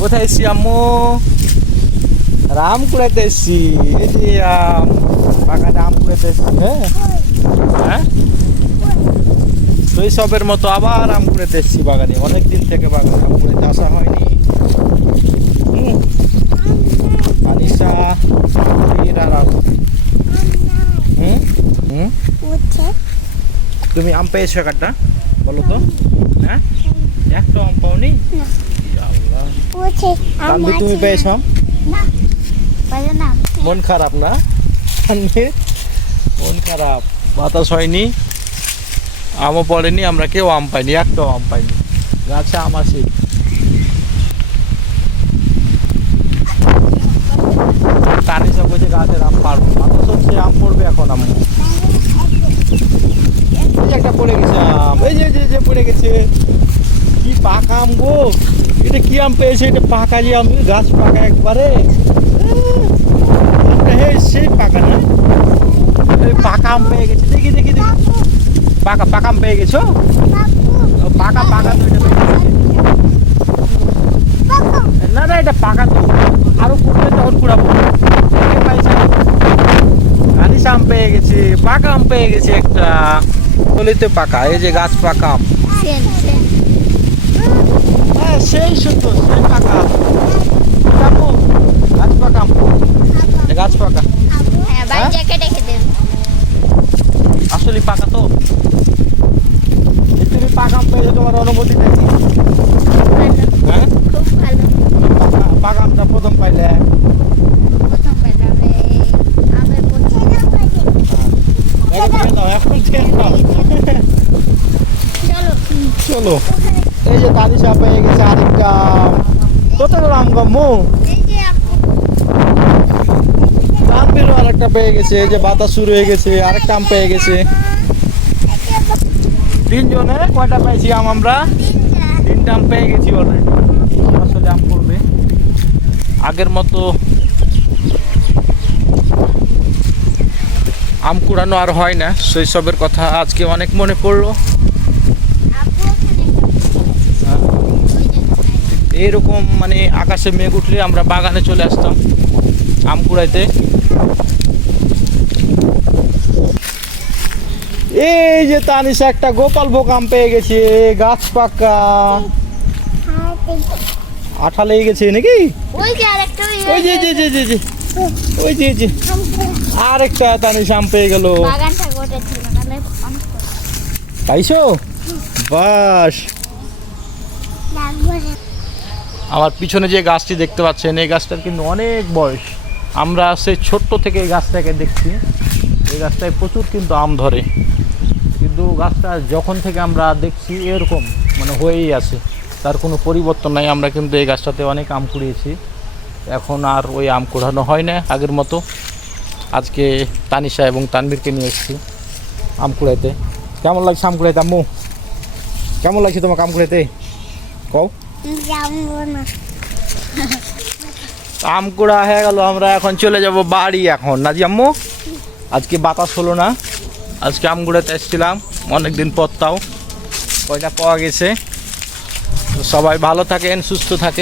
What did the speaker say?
কোথায় এসছি আম্মু? আম কুড়াইতে এসছি। এই যে আম, বাগানে আম কুড়াইতে এসছি। হ্যাঁ হ্যাঁ, শৈশবের মতো আবার আম কুড়াইতে এসছি বাগানে। অনেক দিন থেকে বাগানে আম কুড়াইতে আসা হয়নি। হুম, আনিশা হুম হুম, তুমি আম পেয়েছো কাটা বলো তো? হ্যাঁ, একটা আম পাওনি? আল্লাহ, তানভীর তুমি পেয়েছো আম? মন খারাপ না তানভীর? মন খারাপ, বাতাস হয়নি, আমও পড়েনি, আমরা কেউ আম পাইনি, একটাও আম পাইনি। গাছে আম আছে। তানিশা বলছে গাছের আম পারবো, বাতাস হচ্ছে, আম পড়বে এখন। আম এই যে একটা পড়ে গেছে আম, এই যে যে পড়ে গেছে। কি পাকা আম গো, এটা কি আম পেয়েছে? এটা পাকা যে আম, গাছ পাকা একবারে। সেই পাকা না, পাকা আম পেয়ে গেছে। দেখি দেখি দেখি, পাকা পাকা আম পেয়ে গেছো? পাকা পাকা তো এটা, না না এটা পাকা তো, আরো কুড়বে তখন কুড়াবো। আনিশা আম পেয়ে গেছে, পাকা আম পেয়ে গেছে একটা। বলিতে পাকা, এই যে গাছ পাকা আম। হ্যাঁ সেই সুন্দর, সেই পাকা আম। গাছ পাকা আম, গাছ পাকা। আসলে পাকা তো। তুমি পাকা আম পেয়েছো, তোমার অনুভূতিটা কি? হ্যাঁ, পাকা আমটা প্রথম পাইলে? চলো, এই যে তানিশা পেয়ে গেছে আরেকটা আম। কত আম গম্মু? তানভীরও আরেকটা পেয়ে গেছে। এই যে বাতাস শুরু হয়ে গেছে, আরেকটা আম পেয়ে গেছে। তিনজনে কয়টা পেয়েছি আম আমরা? তিনটা আম পেয়ে গেছি অলরেডি। আসলে আম পড়বে আগের মতো, আম কুড়ানো আর হয় না। শৈশবের কথা আজকে অনেক মনে পড়লো। এইরকম মানে আকাশে মেঘ উঠলে আমরা বাগানে চলে আসতাম আম কুড়াইতে। এই যে তানিশা একটা গোপাল ভোগ আম পেয়ে গেছে, গাছ পাকা। আঠা লেগে গেছে নাকি? ওই যে যে যে যে যে ওই যে যে আরেকটা তানিশা আম পেয়ে গেল। পাইছো? বাস। আমার পিছনে যে গাছটি দেখতে পাচ্ছেন, এই গাছটার কিন্তু অনেক বয়স। আমরা সেই ছোট্ট থেকে এই গাছটাকে দেখছি। এই গাছটায় প্রচুর কিন্তু আম ধরে, কিন্তু গাছটা যখন থেকে আমরা দেখছি এরকম মানে হয়েই আছে, তার কোনো পরিবর্তন নাই। আমরা কিন্তু এই গাছটাতে অনেক আম কুড়িয়েছি, এখন আর ওই আম কুড়ানো হয় না আগের মতো। আজকে তানিশা এবং তানভীরকে নিয়ে এসেছি আম কুড়াইতে। কেমন লাগছে আম কুড়াইতে আম্মু? কেমন লাগছে তোমাকে আম কুড়াইতে কও? আম কুড়া হয়ে গেল, আমরা এখন চলে যাব বাড়ি এখন, না জি আম্মু? আজকে বাতাস হলো না, আজকে আম কুড়াতে এসেছিলাম অনেকদিন পর, তাও কয়টা পাওয়া গেছে। তো সবাই ভালো থাকেন, সুস্থ থাকেন।